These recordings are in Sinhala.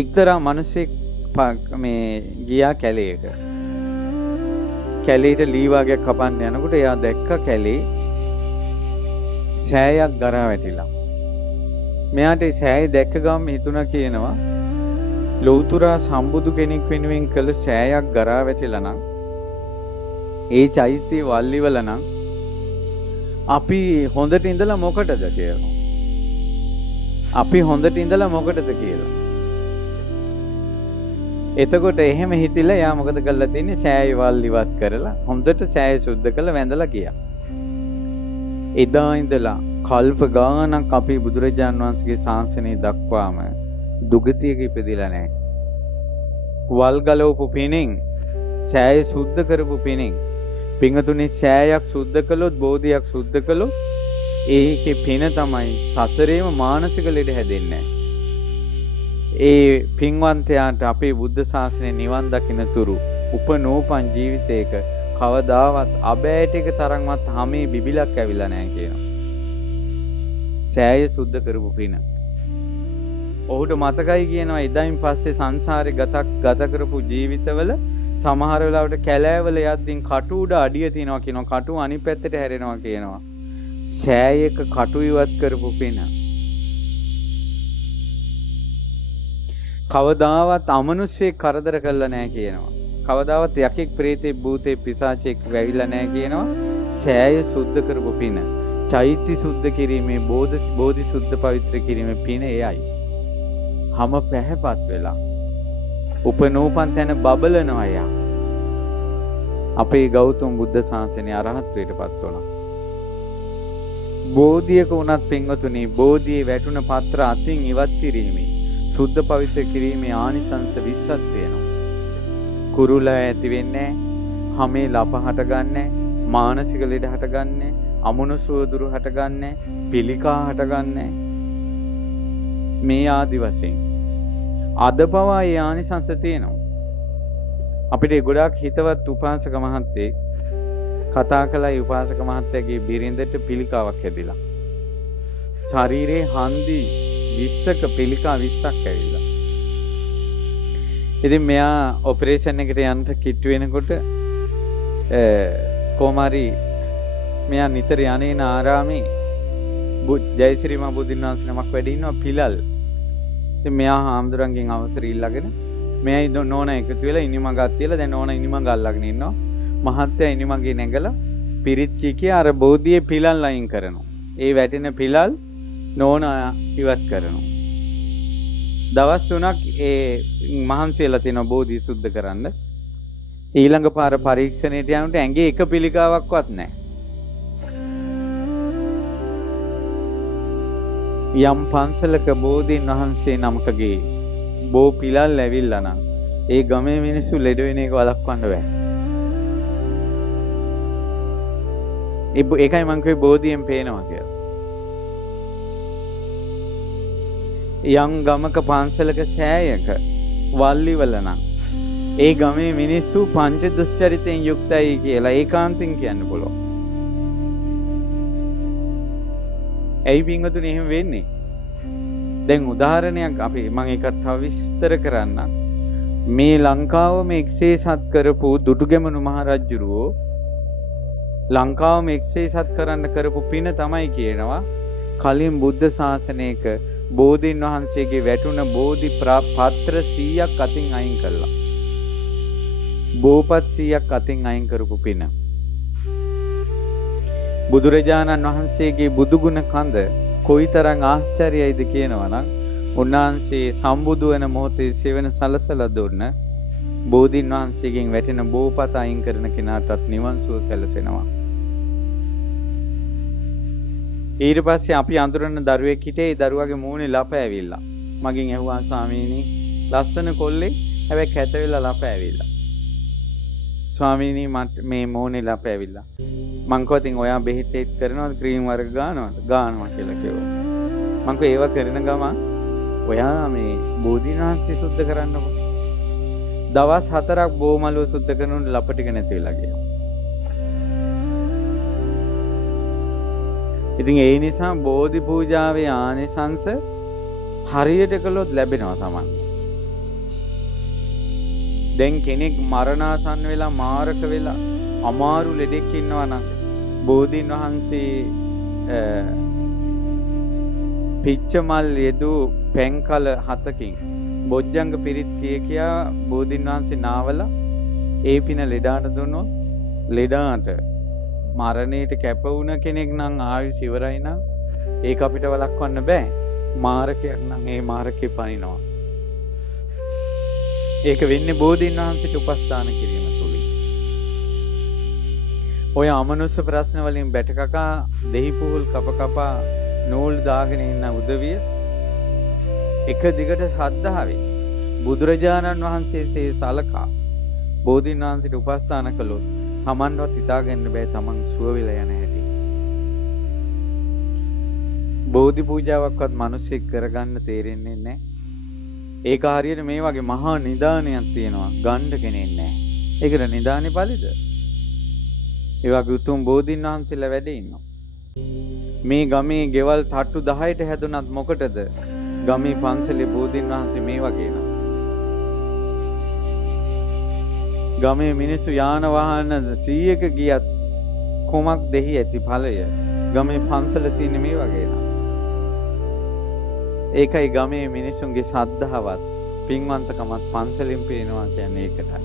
එක්තරා මිනිසෙක් මේ ගියා කැලේට. කැලේට ලී වර්ගයක් කපන්න යනකොට එයා දැක්ක කැලේ සෑයක් ගරා වැටිලා. මෙයාට ඒ සෑය දැක්ක ගමන් හිතුණා කියනවා ලෞතුරා සම්බුදු කෙනෙක් වෙනුවෙන් කළ සෑයක් ගරා වැටිලා නම් ඒ චෛත්‍ය වල්ලිවල නම් අපි හොඳට ඉඳලා මොකටද කියලා. අපි හොඳට ඉඳලා මොකටද කියලා. එතකොට එහෙම හිතිලා යා මොකද කරලා තින්නේ සෑය වල්ලිවත් කරලා හොඳට සෑය සුද්ධ කරලා වැඳලා ගියා. එදා ඉඳලා කල්ප ගානක් අපි බුදුරජාන් වහන්සේගේ ශාසනය දක්වාම දුගතියක ඉපදිලා නැහැ. වල් ගලවපු පිණින් සෑය සුද්ධ කරපු පිණින් පිංගතුනේ සෑයක් සුද්ධ කළොත් බෝධියක් සුද්ධ කළොත් ඒකේ පින තමයි සසරේම මානසික ලෙඩ හැදෙන්නේ. ඒ පින්වන්තයාට අපේ බුද්ධ ශාසනය නිවන් දකින්න තුරු උපනෝපන් ජීවිතයක කවදාවත් අබෑටක තරම්වත් හැමේ බිබිලක් ඇවිල්ලා නැහැ කියනවා. සෑය සුද්ධ කරපු පින. ඔහුට මතකයි කියනවා එදායින් පස්සේ සංසාරේ ගත කරපු ජීවිතවල සමහර වෙලාවට කැලෑවල යද්දී කටු උඩ අඩිය තියනවා කියනවා. කටු අනිත් පැත්තට හැරෙනවා කියනවා. සෑයක කටු ඉවත් කරපු පින. කවදාවත් අමනුෂ්‍යෙක් කරදර කළා නැහැ කියනවා. කවදාවත් යකෙක් ප්‍රේතෙක් භූතෙක් පිසාචෙක් වැවිලා නැහැ කියනවා. සෑය සුද්ධ කරපු පින. චෛත්‍ය සුද්ධ කිරීමේ බෝධි සුද්ධ පවිත්‍ර කිරීමේ පින එයයි. හැම පැහැපත් වෙලා උපනෝපන් තැන බබලනවා යා. අපේ ගෞතම බුද්ධ ශාසනය අරහත්ත්වයටපත් වුණා. බෝධියක උනත් පින්වතුනි බෝධියේ වැටුණ පත්‍ර අතින් ඉවත් කිරීමේ සුද්ධ පවිත්‍ර කිරීමේ ආනිසංස 20ක් තියෙනවා. කුරුල ඇති වෙන්නේ නැහැ, හැමේ ලප හටගන්නේ, මානසික ලෙඩ හටගන්නේ, අමනුෂ්‍ය දුරු හටගන්නේ, පිළිකා හටගන්නේ. මේ ආදි වශයෙන් අද පවා ඒ ආනිසංස තියෙනවා. අපිට ගොඩාක් හිතවත් උපාසක මහත්තයෙක් කතා කළා. උපාසක මහත්තයාගේ බිරිඳට පිළිකාවක් හැදිලා. ශරීරේ හන්දි 20ක පිළිකා 20ක් ඇවිල්ලා. ඉතින් මෙයා ඔපරේෂන් එකට යන්න කිට්ටු වෙනකොට කොමාරි මෙයා නිතර යන්නේන ආරාමේ ජයශ්‍රී මහ බුදුන් වහන්සේ නමක් වැඩ ඉන්නවා පිළල්. ඉතින් මෙයා හාමුදුරන්ගෙන් අවසර ඉල්ලගෙන මෙයා නෝනා එකතු වෙලා ඉනිමගක් තියලා දැන් නෝනා ඉනිමග අල්ලගෙන ඉන්නවා. මහත්තයා ඉනිමගේ නැගලා පිරිත් කීකේ අර බෝධියේ පිළල් ලයින් කරනවා. ඒ වැටෙන පිළල් නෝනා ඉවත් කරනවා. දවස් 3ක් ඒ මහන්සියලා තියෙනවා බෝධිය සුද්ධ කරන්න. ඊළඟ පාර පරීක්ෂණයට යනකොට ඇඟේ එක පිළිකාවක්වත් නැහැ. යම් පන්සලක බෝධීන් වහන්සේ නමකගේ බෝ පිළල් ඇවිල්ලා නම් ඒ ගමේ මිනිස්සු ලෙඩ වෙන එක වළක්වන්න බෑ. ඒකයි මං කිව්වේ බෝධියෙන් පේනවා කියලා. යම් ගමක පන්සලක සෑයක වල්ලිවල නම් ඒ ගමේ මිනිස්සු පංච දුස්චරිතෙන් යුක්තයි කියලා ඒකාන්තයෙන් කියන්න පුළුවන්. ඇයි පින්වතුනි එහෙම වෙන්නේ? දැන් උදාහරණයක් අපි මම ඒකත් තව විස්තර කරන්න. මේ ලංකාවම එක්සේසත් කරපු දුටුගැමුණු මහරජුරෝ ලංකාවම එක්සේසත් කරන්න කරපු පින තමයි කියනවා කලින් බුද්ධ ශාසනයක බෝධීන් වහන්සේගේ වැටුණ බෝධි පත්‍ර 100ක් අතින් අයින් කළා. බෝපත් 100ක් අතින් අයින් කරපු පින. බුදුරජාණන් වහන්සේගේ බුදුගුණ කඳ කොයිතරම් ආශ්චර්යයිද කියනවා නම් උන්වහන්සේ සම්බුදු වෙන මොහොතේ සෙවන සලසලා දුන්න බෝධීන් වහන්සේගෙන් වැටෙන බෝපත අයින් කරන කෙනාටත් නිවන් සුව සැලසෙනවා. ඊට පස්සේ අපි අඳුරන දරුවෙක් හිටියේ ඒ දරුවාගේ මූණේ ලප ඇවිල්ලා. මගෙන් ඇහුවා ස්වාමීනි ලස්සන කොල්ලේ හැබැයි කැත වෙලා ලප ඇවිල්ලා. ස්වාමීනි මට මේ මූණේ ලප ඇවිල්ලා. මං කිව්වා ඔයා බෙහෙත් කරනවද ක්‍රීම් වර්ග ගානවා කියලා කිව්වා. මං කිව්වා ඒව කරන ගමන් ඔයා මේ බෝධිනාථ සුද්ධ කරන්නකො. දවස් 4ක් බෝමලුව සුද්ධ කරනොත් ලප ටික නැති වෙලා ගියා. ඉතින් ඒ නිසා බෝධි පූජාවේ ආනිසංස හරියට කළොත් ලැබෙනවා තමයි. දැන් කෙනෙක් මරණාසන්න වෙලා මාරක වෙලා අමාරු ලෙඩෙක් ඉන්නවා නම් බෝධීන් වහන්සේ පිච්චමල් යෙදු පැන්කල 7කින් බොජ්ජංග පිරිත් කියා බෝධීන් වහන්සේ නාවලා ඒ පින ලෙඩාට දුන්නොත් ලෙඩාට මරණයට කැප වුණ කෙනෙක් නම් ආයුෂ ඉවරයි නම් ඒක අපිට වළක්වන්න බෑ. මාරකයක් නම් ඒ මාරකේ පනිනවා. ඒක වෙන්නේ බෝධීන් වහන්සේට උපස්ථාන කිරීම තුලින්. ඔය අමනුෂ්‍ය ප්‍රශ්න වලින් බැටකකා දෙහි පුහුල් කප නූල් දාගෙන ඉන්න උදවිය එක දිගට ශ්‍රද්ධාවෙන් බුදුරජාණන් වහන්සේසේ සලකා බෝධීන් වහන්සේට උපස්ථාන කළොත් තමන්වත් හිතාගන්න බෑ තමන් සුව වෙලා යන හැටි. බෝධි පූජාවක්වත් මිනිස්සෙක් කරගන්න තේරෙන්නේ නැහැ. ඒක හරියට මේ වගේ මහා නිදානයක් තියෙනවා ගන්න කෙනෙක් නැහැ. ඒකට නිදානේ ඵලෙද? ඒ වගේ උතුම් බෝධීන් වහන්සේලා වැඩ ඉන්නවා. මේ ගමේ ගෙවල් තට්ටු 10ට හැදුනත් මොකටද? ගමේ පන්සලේ බෝධීන් වහන්සේ මේ වගේ නා. ගමේ මිනිස්සු යාන වාහන 100ක ගියත් කොමක් දෙහි ඇති ඵලය ගමේ පන්සල තියෙන මේ වගේ නා. ඒකයි ගමේ මිනිසුන්ගේ ශ්‍රද්ධාවත් පින්වන්තකමත් පන්සලෙන් පේනවා කියන්නේ ඒකටයි.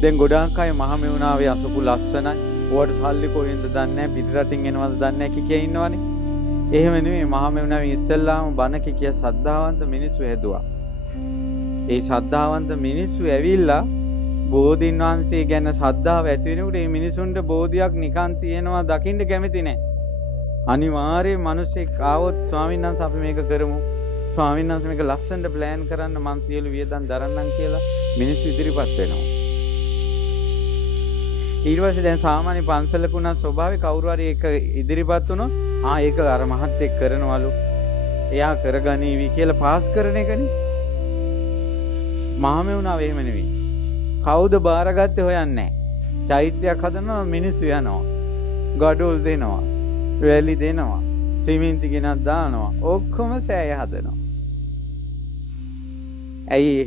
දැන් ගොඩාක් අය මහමෙවුනාවේ අසපු ලස්සනයි. ඕවට සල්ලි කොහෙන්ද දන්නේ නැහැ. පිටරටින් එනවද දන්නේ නැහැ කිය ඉන්නවනේ. එහෙම නෙමෙයි මහමෙවුනාවේ ඉස්සෙල්ලාම බණ කිය ශ්‍රද්ධාවන්ත මිනිස්සු හැදුවා. ඒ ශ්‍රද්ධාවන්ත මිනිස්සු ඇවිල්ලා බෝධීන් වහන්සේ ගැන ශ්‍රද්ධාව ඇති වෙනකොට මේ මිනිසුන්ට බෝධියක් නිකන් තියෙනවා දකින්න කැමති නැහැ. අනිවාර්යයෙන් මිනිස්සෙක් ආවොත් ස්වාමීන් වහන්සේ අපි මේක කරමු. ස්වාමීන් වහන්සේ මේක ලස්සනට ප්ලෑන් කරන්න මං සියලු වියදම් දරන්නම් කියලා මිනිස්සු ඉදිරිපත් වෙනවා. ඊට පස්සේ දැන් සාමාන්‍ය පන්සලක උනත් ස්වභාවය කවුරු හරි ඒක ඉදිරිපත් වුණොත් ඒක අර මහත්ෙක් කරනවලු. එයා කරගනීවි කියලා පාස් කරන එකනේ. මහමෙවුනාව එහෙම නෙවෙයි. කවුද බාරගත්තේ හොයන්නේ නැහැ. චෛත්‍යයක් හදනවා මිනිස්සු යනවා. ගඩොල් දෙනවා. වැලි දෙනවා. සිමෙන්ති ගෙනත් දානවා. ඔක්කොම සෑය හදනවා. ඇයි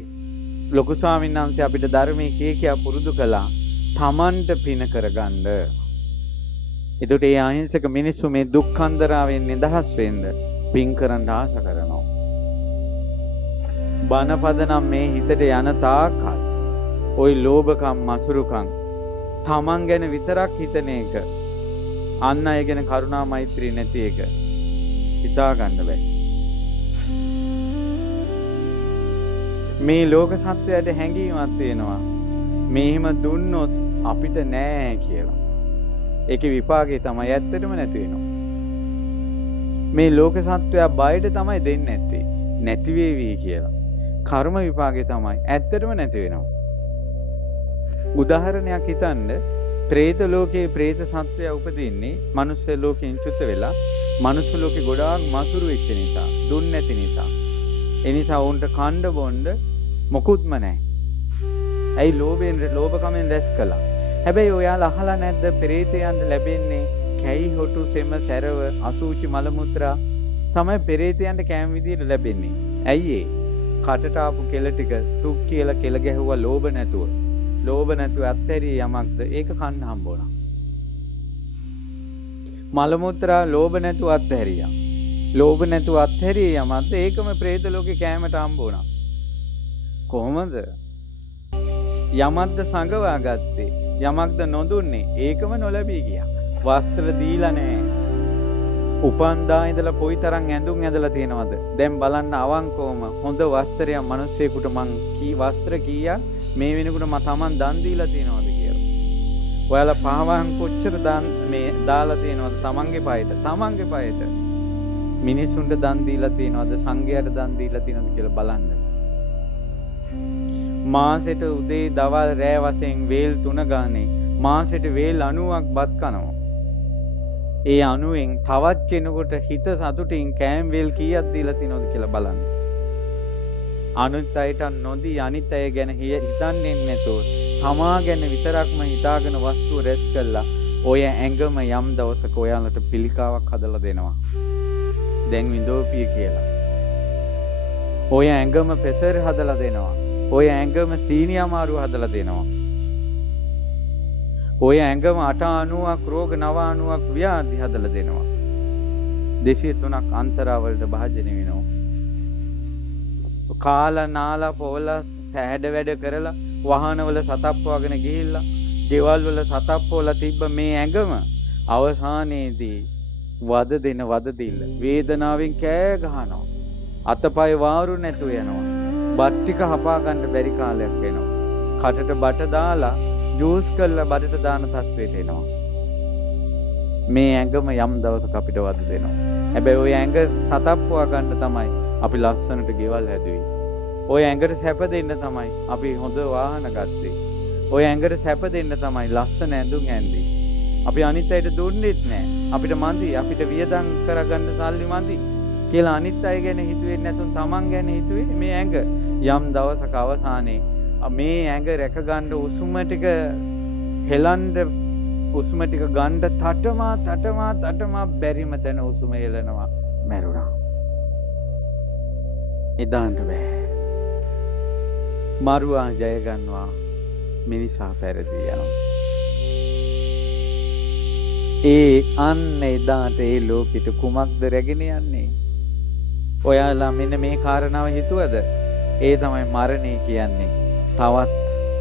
ලොකු ස්වාමීන් වහන්සේ අපිට ධර්මයේ කියා පුරුදු කළා තමන්ට පින කරගන්න. ඒකට ඒ අහිංසක මිනිස්සු මේ දුක්ඛන්දරාවෙන් නිදහස් වෙන්න පින් කරන්න ආස කරනවා. බණපද නම් මේ හිතට යන තාක්කල් ওই ලෝභකම් මසුරුකම් තමන් ගැන විතරක් හිතන එක අන් අය ගැන කරුණා මෛත්‍රී නැති එක හිතා ගන්න බෑ. මේ ලෝක සත්‍යයට හැඟීමක් තියෙනවා මෙහෙම දුන්නොත් අපිට නෑ කියලා. ඒකේ විපාකේ තමයි ඇත්තටම නැති වෙනවා. මේ ලෝක සත්‍යය බයට තමයි දෙන්නේ නැත්තේ. නැති වේවි කියලා. කර්ම විපාකේ තමයි ඇත්තටම නැති වෙනවා. උදාහරණයක් හිතන්න പ്രേත ලෝකයේ പ്രേත සත්වයා උපදින්නේ මනුස්ස ලෝකෙන් චුත වෙලා මනුස්ස ලෝකේ ගොඩාක් මසුරු වෙච්ච නිසා දුන්නේ නැති නිසා ඒ නිසා උන්ට කණ්ඩ බොණ්ඩ මොකුත්ම නැහැ. ඇයි ලෝභකමෙන් රැස් කළා. හැබැයි ඔයාලා අහලා නැද්ද പ്രേතයන්ට ලැබෙන්නේ කැයි හොටු සෙම සැරව අසූචි මල මුත්‍රා තමයි പ്രേතයන්ට කෑම විදියට ලැබෙන්නේ. ඇයි ඒ කටට ආපු කෙල ටික තුක් කියලා කෙල ගැහුවා ලෝභ නැතුව. ලෝභ නැතුව අත්හැරිය යමක්ද ඒක කන්න හම්බ වුණා. මල මුත්‍රා ලෝභ නැතුව අත්හැරියා. ලෝභ නැතුව අත්හැරිය යමක්ද ඒකම പ്രേත ලෝකේ කෑමට හම්බ වුණා. කොහොමද? යමක්ද සංගවා ගත්තේ යමක්ද නොදුන්නේ ඒකම නොලැබී ගියා. වස්ත්‍ර දීලා නැහැ. උපන්දා ඉඳලා කොයිතරම් ඇඳුම් ඇඳලා තියෙනවද? දැන් බලන්න අවංකවම හොඳ වස්ත්‍රයක් මිනිස්සෙකුට මං කී වස්ත්‍ර කීයක් මේ වෙනකොට මම Taman දන් දීලා තියෙනවද කියලා. ඔයාලා පහවහන් කොච්චර දන් මේ දාලා තියෙනවද Tamanගේ පායට? Tamanගේ පායට. මිනිසුන්ට දන් දීලා තියෙනවද? සංඝයාට දන් දීලා තියෙනවද කියලා බලන්න. මාසෙට උදේ දවල් රෑ වශයෙන් වේල් 3 ගානේ මාසෙට වේල් 90ක් බත් කනවා. ඒ 90න් තවත් කෙනෙකුට හිත සතුටින් කෑම් වේල් කීයක් දීලා තියෙනවද කියලා බලන්න. අනිත් අයට නොදී අනිත් අය ගැන හිතන්නේ නැතුව තමා ගැන විතරක්ම හිතාගෙන වස්තුව රැස් කළා. ඔය ඇඟම යම් දවසක ඔයාලට පිළිකාවක් හදලා දෙනවා. දැන් විඳෝපිය කියලා. ඔය ඇඟම ප්‍රෙෂර් හදලා දෙනවා. ඔය ඇඟම සීනි අමාරුව හදලා දෙනවා. ඔය ඇඟම 890ක් රෝග 990ක් ව්‍යාධි හදලා දෙනවා. 203ක් අන්තරාවලට භාජනය වෙනවා. කාලා නාලා පොවලා සෑඩ වැඩ කරලා වාහනවල සතප්පවගෙන ගිහිල්ලා ගෙවල් වල සතප්පවලා තිබ්බ මේ ඇඟම අවසානයේදී වද දිල්ල වේදනාවෙන් කෑ ගහනවා. අතපය වාරු නැතු යනවා. බත් ටික හපා ගන්න බැරි කාලයක් එනවා. කටට බට දාලා ජූස් කරලා බඩට දාන තත්ත්වයට එනවා. මේ ඇඟම යම් දවසක අපිට වද දෙනවා. හැබැයි ওই ඇඟ සතප්පවා ගන්න තමයි අපි ලස්සනට ගෙවල් හැදුවේ. ওই ඇඟට සැප දෙන්න තමයි අපි හොඳ වාහන ගත්තේ. ওই ඇඟට සැප දෙන්න තමයි ලස්සන ඇඳුම් ඇඳේ. අපි අනිත් අයට දුන්නෙත් නෑ. අපිට මන්දි, අපිට වියදම් කරගන්න සල්ලි මන්දි කියලා අනිත් අය ගැන හිතුවේ නැතුන් තමන් ගැන හිතුවේ මේ ඇඟ. යම් දවසක අවසානයේ මේ ඇඟ රැක ගන්න උසුම ටික හෙලන්න උසුම ටික ගන්න තටමා බැරිම තැන උසුම හෙලනවා මැරුණා. එදාන්ට බෑ. මරුවා ජය ගන්නවා, මිනිසා පැරදී යනවා. අන්න එදාට ඒ ලෝකෙට කුමක්ද රැගෙන යන්නේ? ඔයාලා මෙන්න මේ කාරණාව හිතුවද? ඒ තමයි මරණය කියන්නේ. තවත්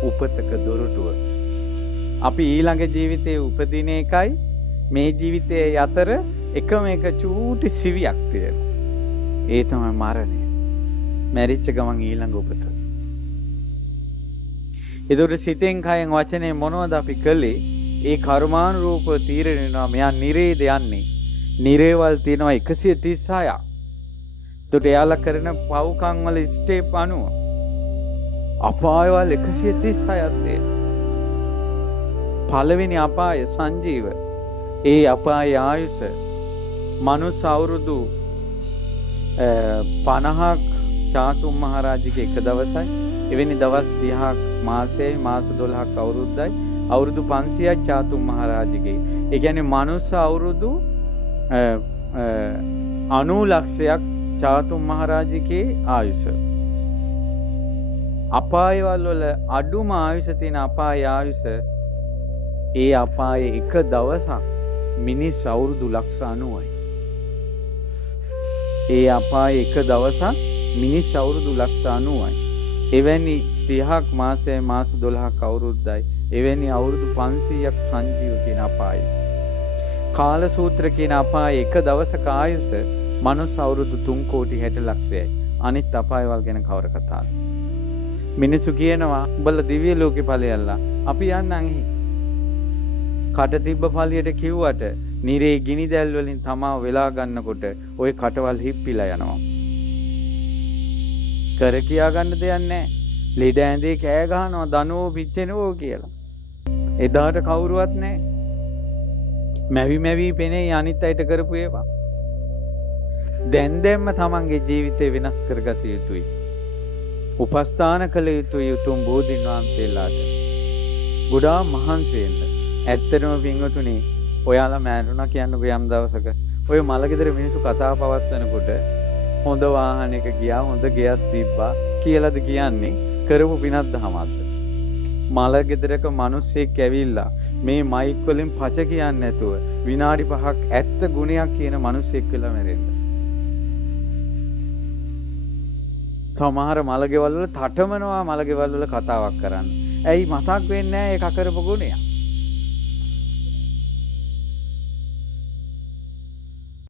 උපතක දොරටුව. අපි ඊළඟ ජීවිතේ උපදින එකයි මේ ජීවිතයේ අතර එකම එක චූටි සිවියක් තියෙනවා. ඒ තමයි මරණය. මැරිච්ච ගමන් ඊළඟ උපත. ඒතකොට සිතෙන් කයෙන් වචනේ මොනවද අපි කළේ? ඒ කර්මානුරූප තීරණය වෙනවා. මෙයා නිරේද යන්නේ. නිරේවල් තියෙනවා 136ක්. ඒතකොට එයාලා කරන පව්කම් වල ස්ටෙප් 90. අපායවල 136ක් තියෙනවා. පළවෙනි අපාය සංජීව. ඒ අපාය ආයුෂ මනුස්ස අවුරුදු 50ක් චාතුම් මහරජිගේ එක දවසයි. එවැනි දවස් 30ක් මාසෙයි, මාස 12ක් අවුරුද්දයි. අවුරුදු 500ක් චාතුම් මහරජිගේ. ඒ කියන්නේ මනුස්ස අවුරුදු 90 ලක්ෂයක් චාතුම් මහරජිගේ ආයුෂ. අපායවල වල අඩුම ආයුෂ තියෙන අපාය ආයුෂ ඒ අපායේ එක දවසක් මිනිස් අවුරුදු ලක්ෂ 90යි. ඒ අපායේ එක දවසක් මිනිස් අවුරුදු ලක්ෂ 90යි. එවැනි 30ක් මාසෙයි, මාස 12ක් අවුරුද්දයි. එවැනි අවුරුදු 500ක් සංජීව කියන අපාය. කාල සූත්‍ර කියන අපායේ එක දවසක ආයුෂ මනුස්ස අවුරුදු 3 කෝටි 60 ලක්ෂයයි. අනිත් අපායවල් ගැන කවර කතාවද? මිනිසු කියනවා උඹලා දිව්‍ය ලෝකේ ඵලයල්ලා. අපි යන්නම් එහි. කට තිබ්බ ඵලියට කිව්වට නිරේ ගිනි දැල් වලින් තමා වෙලා ගන්නකොට ওই කටවල් හිප්පිලා යනවා. කර කියා ගන්න දෙයක් නැහැ. ලෙඩ ඇඳේ කෑ ගහනවා දනෝ පිච්චෙනෝ කියලා. එදාට කවුරුවත් නැහැ. මැවි පෙනේ අනිත් අයට කරපු ඒවා. දැන්ම තමන්ගේ ජීවිතේ වෙනස් කරගත යුතුයි. උපස්ථාන කළ යුතුයි උතුම් බෝධින් වහන්සේලාට. ගොඩාක් මහන්සි වෙන්න. ඇත්තටම පින්වතුනි, ඔයාලා මෑරුණා කියන්නකෝ යම් දවසක. ඔය මලගෙදර මිනිස්සු කතා පවත්වනකොට හොඳ වාහනයක ගියා, හොඳ ගෙයක් තිබ්බා කියලාද කියන්නේ? කරපු පිනක් දහමක්ද? මලගෙදරක මිනිස්සෙක් ඇවිල්ලා මේ මයික් වලින් පච කියන්නේ නැතුව විනාඩි 5ක් ඇත්ත ගුණයක් කියන මිනිස්සෙක් වෙලා මැරෙන්න. සමහර මලගෙවල් වල තටමනවා මලගෙවල් වල කතාවක් කරන්න. ඇයි මතක් වෙන්නේ නැහැ ඒක කරපු ගුණයක්?